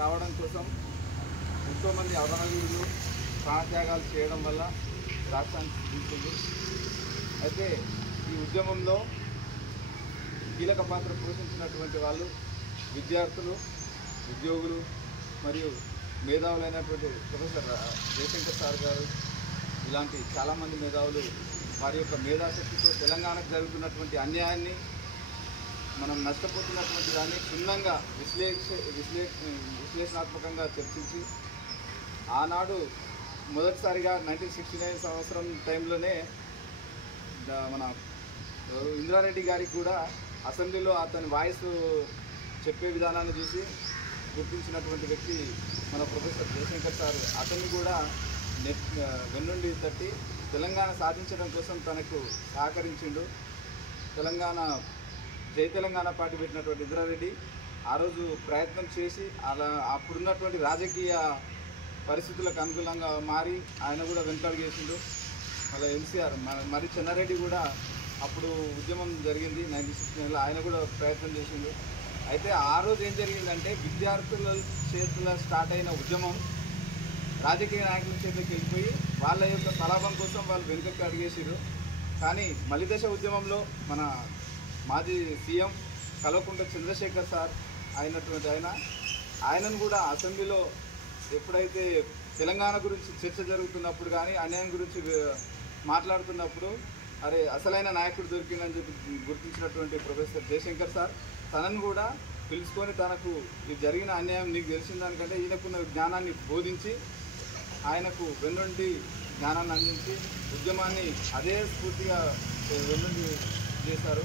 రావడం కోసం ఎంతోమంది అమరవీరులు ప్రాణత్యాగాలు చేయడం వల్ల రాష్ట్రానికి సిద్ధించింది. అయితే ఈ ఉద్యమంలో కీలక పాత్ర పోషించినటువంటి వాళ్ళు విద్యార్థులు, ఉద్యోగులు మరియు మేధావులైనటువంటి ప్రొఫెసర్ జయశంకర్ సార్ గారు ఇలాంటి చాలామంది మేధావులు వారి యొక్క మేధాశక్తితో తెలంగాణకు జరుగుతున్నటువంటి అన్యాయాన్ని, మనం నష్టపోతున్నటువంటి దాన్ని క్షుణ్ణంగా విశ్లేషణాత్మకంగా చర్చించి ఆనాడు మొదటిసారిగా 1969 సంవత్సరం టైంలోనే మన ఇంద్రారెడ్డి గారికి కూడా అసెంబ్లీలో అతని వాయిస్ చెప్పే విధానాన్ని చూసి గుర్తించినటువంటి వ్యక్తి మన ప్రొఫెసర్ జయశంకర్ సార్. అతన్ని కూడా వెన్నుండి తట్టి తెలంగాణ సాధించడం కోసం తనకు సహకరించిండు. జై తెలంగాణ పార్టీ పెట్టినటువంటి ఇంద్రారెడ్డి ఆ రోజు ప్రయత్నం చేసి అలా అప్పుడున్నటువంటి రాజకీయ పరిస్థితులకు అనుకూలంగా మారి ఆయన కూడా వెనుకడుగు చేసిండు. మళ్ళీ ఎన్సీఆర్ మరి చెన్నారెడ్డి కూడా అప్పుడు ఉద్యమం జరిగింది 1969లో, ఆయన కూడా ప్రయత్నం చేసిండు. అయితే ఆ రోజు ఏం జరిగిందంటే విద్యార్థుల చేతుల స్టార్ట్ అయిన ఉద్యమం రాజకీయ నాయకుల చేతికి వెళ్ళిపోయి వాళ్ళ యొక్క స్వలాభం కోసం వాళ్ళు వెనుకకు అడిగేసారు. కానీ మలిదశ ఉద్యమంలో మన మాజీ సీఎం కల్వకుంట్ల చంద్రశేఖర్ సార్ అయినటువంటి ఆయనను కూడా అసెంబ్లీలో ఎప్పుడైతే తెలంగాణ గురించి చర్చ జరుగుతున్నప్పుడు కానీ అన్యాయం గురించి మాట్లాడుతున్నప్పుడు అరే అసలైన నాయకుడు దొరికిందని చెప్పి గుర్తించినటువంటి ప్రొఫెసర్ జయశంకర్ సార్ తనను కూడా పిలుచుకొని తనకు ఇది జరిగిన అన్యాయం నీకు తెలిసిన దానికంటే ఈయనకున్న జ్ఞానాన్ని బోధించి ఆయనకు వెన్నుండి జ్ఞానాన్ని అందించి ఉద్యమాన్ని అదే స్ఫూర్తిగా వెన్నుండి చేశారు.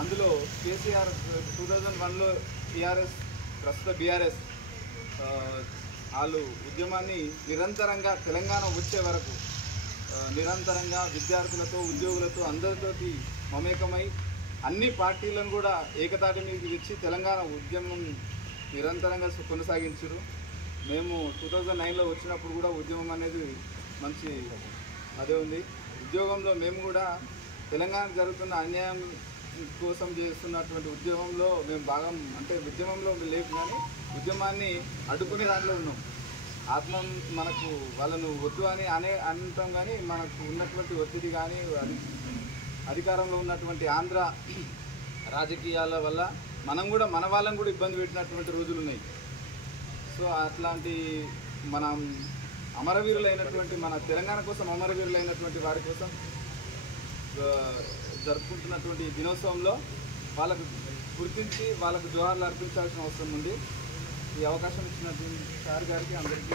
అందులో కేసీఆర్ 2001లో టీఆర్ఎస్, ప్రస్తుత బీఆర్ఎస్ వాళ్ళు ఉద్యమాన్ని నిరంతరంగా తెలంగాణ వచ్చే వరకు నిరంతరంగా విద్యార్థులతో, ఉద్యోగులతో అందరితోటి మమేకమై అన్ని పార్టీలను కూడా ఏకతాటి మీదకి తెచ్చి తెలంగాణ ఉద్యమం నిరంతరంగా కొనసాగించారు. మేము 2009లో వచ్చినప్పుడు కూడా ఉద్యమం అనేది మంచి అదే ఉంది. ఉద్యోగంలో మేము కూడా తెలంగాణ జరుగుతున్న అన్యాయం కోసం చేస్తున్నటువంటి ఉద్యమంలో మేము భాగం, అంటే ఉద్యమంలో లేవు కానీ ఉద్యమాన్ని అడ్డుకునే దాంట్లో ఉన్నాం. ఆత్మ మనకు వాళ్ళను వద్దు అని అంటాం కానీ మనకు ఉన్నటువంటి ఒత్తిడి కానీ అధికారంలో ఉన్నటువంటి ఆంధ్ర రాజకీయాల వల్ల మనం కూడా మన వాళ్ళని కూడా ఇబ్బంది పెట్టినటువంటి రోజులు ఉన్నాయి. సో అట్లాంటి మనం అమరవీరులైనటువంటి మన తెలంగాణ కోసం అమరవీరులైనటువంటి వారి కోసం జరుపుకుంటున్నటువంటి దినోత్సవంలో వాళ్ళకు గుర్తించి వాళ్ళకు జోహార్లు అర్పించాల్సిన అవసరం ఉంది. ఈ అవకాశం ఇచ్చినటువంటి సార్ గారికి అందరికీ